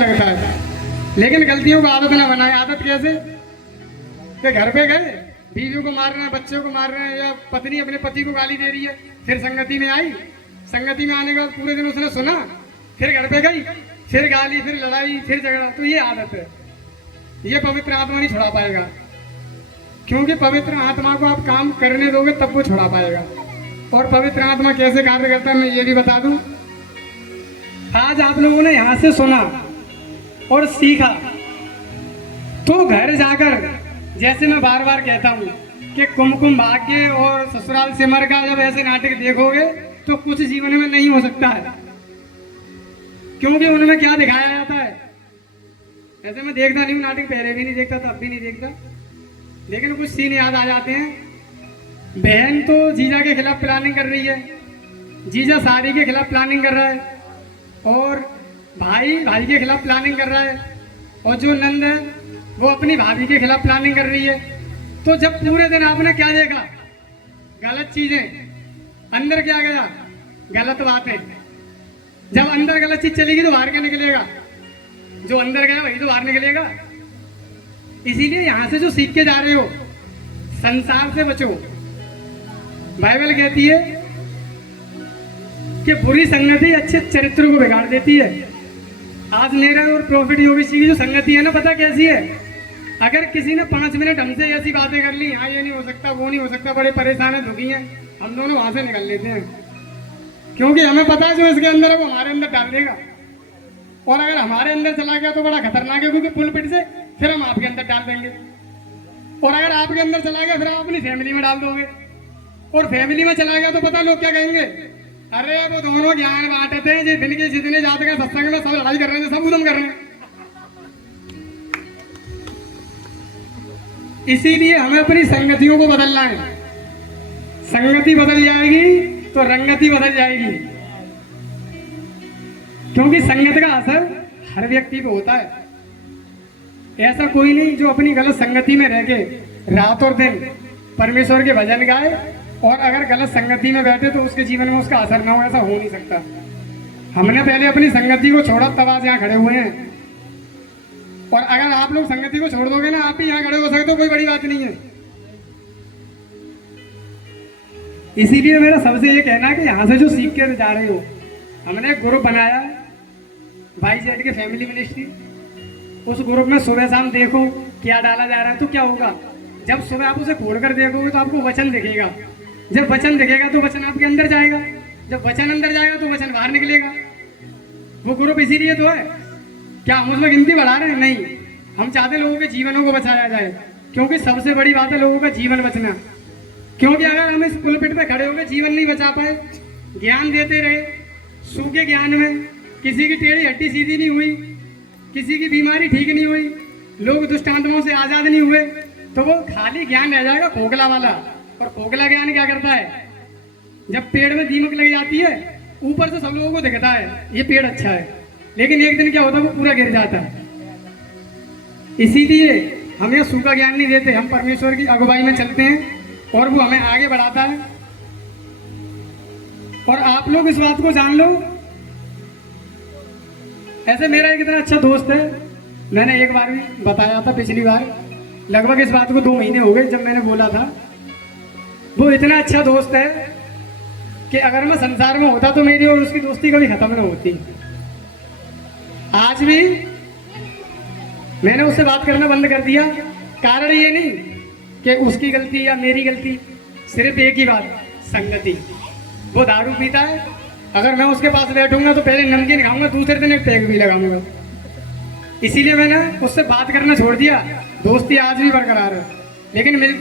लगता है, लेकिन गलतियों को आदत ना बनाए। आदत कैसे कि घर पे गए, बीवी को मार रहे हैं, बच्चों को मार रहे हैं, या पत्नी अपने पति को गाली दे रही है, फिर संगति में आई, संगति में आने के बाद पूरे दिन उसने सुना, फिर घर पे गई, फिर गाली, फिर लड़ाई, फिर झगड़ा, तो ये आदत है। ये पवित्र आत्मा नहीं छुड़ा पाएगा, क्योंकि पवित्र आत्मा को आप काम करने दोगे तब वो छुड़ा पाएगा। और पवित्र आत्मा कैसे कार्य करता है मैं ये भी बता दूं। आज आप लोगों ने यहाँ से सुना और सीखा, तो घर जाकर, जैसे मैं बार बार कहता हूँ कि कुमकुम भाग्य और ससुराल सिमर का जब ऐसे नाटक देखोगे तो कुछ जीवन में नहीं हो सकता है, क्योंकि उनमें क्या दिखाया जाता है। ऐसे मैं देखता नहीं हूँ नाटक, पहले भी नहीं देखता था, अब भी नहीं देखता, लेकिन कुछ सीन याद आ जाते हैं। बहन तो जीजा के खिलाफ प्लानिंग कर रही है, जीजा साड़ी के खिलाफ प्लानिंग कर रहा है, और भाई भाई के खिलाफ प्लानिंग कर रहा है, और जो नंद है वो अपनी भाभी के खिलाफ प्लानिंग कर रही है। तो जब पूरे दिन आपने क्या देखा, गलत चीजें, अंदर क्या गया, गलत बातें। जब अंदर गलत चीज चलेगी तो बाहर क्या निकलेगा, जो अंदर गया वही तो बाहर निकलेगा। इसीलिए यहां से जो सीख के जा रहे हो, संसार से बचो। बाइबल कहती है कि बुरी संगति अच्छे चरित्र को बिगाड़ देती है। आज मेरा और प्रॉफिट योगी जी की जो संगति है ना, पता कैसी है, अगर किसी ने 5 मिनट हमसे ऐसी बातें कर ली, हाँ ये नहीं हो सकता, वो नहीं हो सकता, बड़े परेशान है, दुखी हैं, हम दोनों वहां से निकल लेते हैं, क्योंकि हमें पता है जो इसके अंदर है वो हमारे अंदर डाल देगा। और अगर हमारे अंदर चला गया तो बड़ा खतरनाक है, क्योंकि पुलपिट से फिर हम आपके अंदर डाल देंगे, और अगर आपके अंदर चला गया फिर आप अपनी फैमिली में डाल दोगे, और फैमिली में चला गया तो पता लोग क्या कहेंगे, अरे वो दोनों ज्ञान बांटते हैं, दिन के जितने जाते हैं सत्संग में सब लड़ाई कर रहे हैं, सब उदम कर रहे हैं। इसीलिए हमें अपनी संगतियों को बदलना है। संगति बदल जाएगी तो रंगति बदल जाएगी, क्योंकि संगत का असर हर व्यक्ति पे होता है। ऐसा कोई नहीं जो अपनी गलत संगति में रह के रात और दिन परमेश्वर के भजन गाए और अगर गलत संगति में बैठे तो उसके जीवन में उसका असर ना हो, ऐसा हो नहीं सकता। हमने पहले अपनी संगति को छोड़ा, तब आज यहाँ खड़े हुए हैं। और अगर आप लोग संगति को छोड़ दोगे ना, आप ही यहाँ खड़े हो सकते हो, कोई बड़ी बात नहीं है। इसीलिए मेरा सबसे ये कहना है कि यहाँ से जो सीख के जा रहे हो, हमने एक ग्रुप बनाया है YZ के फैमिली मिनिस्ट्री। उस ग्रुप में सुबह शाम देखो क्या डाला जा रहा है, तो क्या होगा, जब सुबह आप उसे खोल कर देखोगे तो आपको वचन दिखेगा। जब वचन दिखेगा तो वचन आपके अंदर जाएगा, जब वचन अंदर जाएगा तो वचन बाहर निकलेगा। वो ग्रुप इसीलिए तो है। क्या हम उसमें गिनती बढ़ा रहे हैं? नहीं, हम चाहते लोगों के जीवनों को बचाया जाए, क्योंकि सबसे बड़ी बात है लोगों का जीवन बचना। क्योंकि अगर हम इस पुलपिट पे खड़े होकर जीवन नहीं बचा पाए, ज्ञान देते रहे सूखे ज्ञान में, किसी की टेढ़ी हड्डी सीधी नहीं हुई, किसी की बीमारी ठीक नहीं हुई, लोग दुष्टांतों से आजाद नहीं हुए, तो वो खाली ज्ञान रह जाएगा खोखला वाला। और खोखला ज्ञान क्या करता है, जब पेड़ में दीमक लग जाती है ऊपर से सब लोगों को दिखता है ये पेड़ अच्छा है, लेकिन एक दिन क्या होता है वो पूरा गिर जाता है। इसीलिए हम ये सूखा ज्ञान नहीं देते, हम परमेश्वर की अगुवाई में चलते हैं और वो हमें आगे बढ़ाता है। और आप लोग इस बात को जान लो, ऐसे मेरा एक इतना अच्छा दोस्त है, मैंने एक बार भी बताया था पिछली बार, लगभग इस बात को 2 महीने हो गए जब मैंने बोला था। वो इतना अच्छा दोस्त है कि अगर मैं संसार में होता तो मेरी और उसकी दोस्ती कभी खत्म ना होती। आज भी मैंने उससे बात करना बंद कर दिया, कारण ये नहीं कि उसकी गलती या मेरी गलती, सिर्फ एक ही बात, संगति। वो दारू पीता है, अगर मैं उसके पास बैठूंगा तो पहले नमकीन खाऊंगा, दूसरे दिन एक पैक भी लगाऊंगा। इसीलिए मैंने उससे बात करना छोड़ दिया। दोस्ती आज भी बरकरार है, लेकिन मिलते